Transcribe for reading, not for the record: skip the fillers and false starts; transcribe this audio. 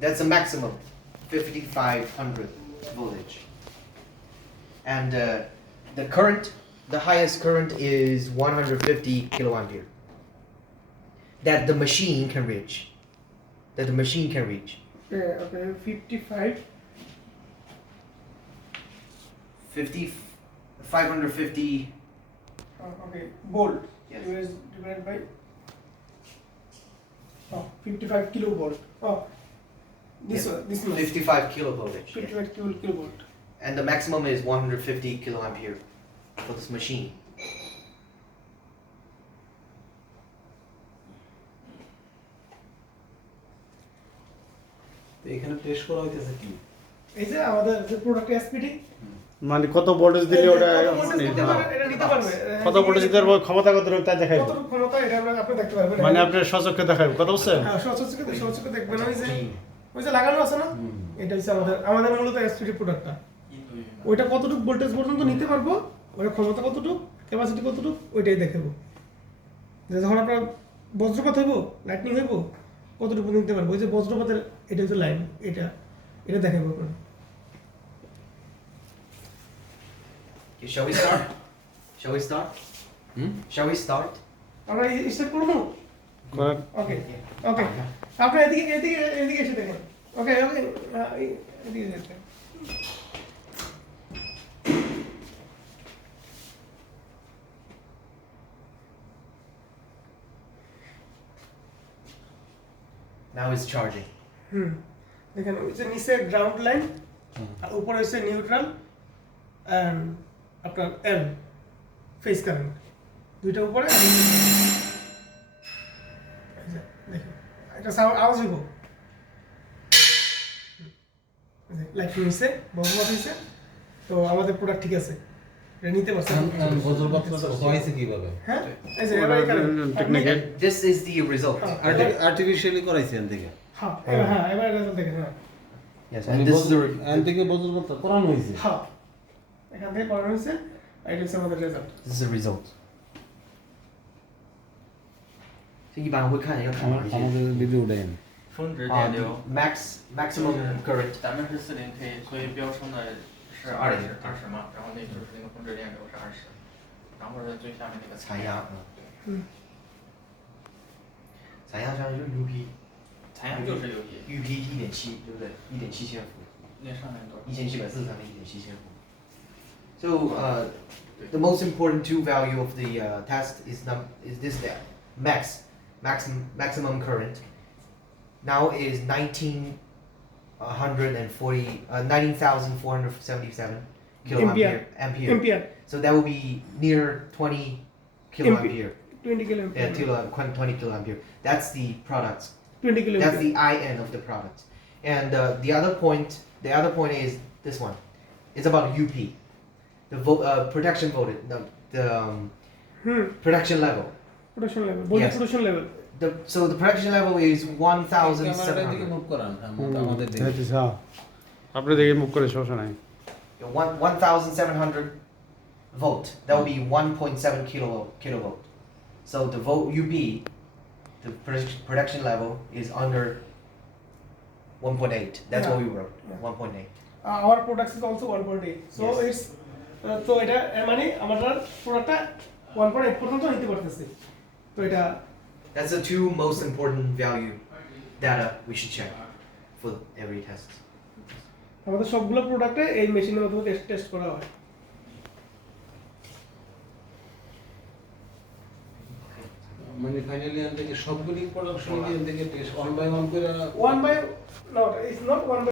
That's a maximum 5500 voltage. And the highest current is 150 kiloampere. That the machine can reach. Okay, 55. 550. Okay, volt. Yes. Is divided by 55 kilovolt. This Yes. one, this one. 55 kilovoltage. Yes. 55 kilovolt. And the maximum is 150 kiloampere for this machine. তো এখানে টেস্ট করা হইতেছে কি এই যে আমাদের যে product SPD মানে কত ভোল্টেজ দিলে ওটা এটা নিতে পারবে। কত ভোল্টেজ দিতে পারবে ক্ষমতা কত রকম তা দেখাই কত ক্ষমতা এটা আপনি দেখতে পারবেন। মানে আপনি সচক্ষে দেখাই কথা বুঝছেন হ্যাঁ, সচক্ষে দেখবেন ওই যে লাগানো আছে না, এটা হচ্ছে আমাদের মূলত এসপিডি প্রোডাক্টটা। ওইটা কতটুকু ভোল্টেজ পর্যন্ত নিতে পারবো, ওটা ক্ষমতা কতটুকু, ক্যাপাসিটি কতটুকু, ওইটাই দেখাবো। যে যখন আপনার বজ্রপাত হইব, লাইটনিং হইব, কতটুকু নিতে পারবো। ওই যে বজ্রপাতের এটা হচ্ছে লাইন, এটা দেখাবো আপনার। Okay, shall we start? Shall we start? Shall we start? আমরা স্টার্ট করবো। করেন। ওকে ওকে, আপনি এদিকে এসে দেখেন। ওকে ওকে, এদিকে দেখেন। Now it's charging. দেখেন ওই যে নিচে গ্রাউন্ড লাইন আর উপরে হচ্ছে নিউট্রাল এন্ড আপনার এল ফেজ কারেন্ট, দুইটা উপরে। এই যে দেখেন এটা সাউন্ড আওয়াজ হইব, লাইট নিচে বজ্রপাত হইছে, তো আমাদের প্রোডাক্ট ঠিক আছে, এটা নিতে পারছেন। বজ্রপাতটা হয়েছে কিভাবে হ্যাঁ, এই যে এবারে technical This is the result. Artificially করাইছে এখান থেকে এবারে রেজাল্ট দেখেন। হ্যাঁ Yes, and this is the এখান থেকে বজ্রপাতটা করানো হয়েছে হ্যাঁ, এখান থেকে করানো হয়েছে, এটা হচ্ছে আমাদের result. this is the result. 这一般会看要看哪一些？ আমাদের ভিডিও দেন 峰值电流， maximum current. 咱们是40K，所以标称的是20嘛，然后那就是那个峰值电流是20，然后是最下面那个采压，嗯，采压相当于就是 UP，采样就是有一， UP 1.7，对不对？1.7千伏那上面多少？ ，1743的1.7千伏。So the most important two value of the test is this there maximum current. Now is 19,477 kiloampere. Ampere. So that will be near 20 kiloampere. 20 Yeah, kiloampere. 20 kiloampere. That's the product. 20 That's kiloampere. the IN of the product. And the other point is this one. It's about UP, the protection voltage, the protection level. Production level. Voltage Yes. production level. So the protection level is ক্যামেরাটা দিকে 1,700. মুভ করান আমাদের দিকে আপনি দেখে মুখ করে সমস্যা নাই 1,700 volt. That will be 1.7 kilovolt. So the UP, the protection level is under 1.8. That's what we wrote. Yeah. 1.8. Our product is also 1.8. So Yes. it's so এটা মানে আমাদের প্রোডাক্টটা 1.8 পর্যন্ত নিতে পারতেছে। তো এটা That's the two most important value data we should check for every test. আমাদের সবগুলো প্রোডাক্টে এই মেশিনের মাধ্যমে টেস্ট করা হয়। মানে ফাইনালি এখান থেকে সবগুলি প্রোডাকশন দিয়ে থেকে টেস্ট 1 বাই 1 করে One by no, it's not one by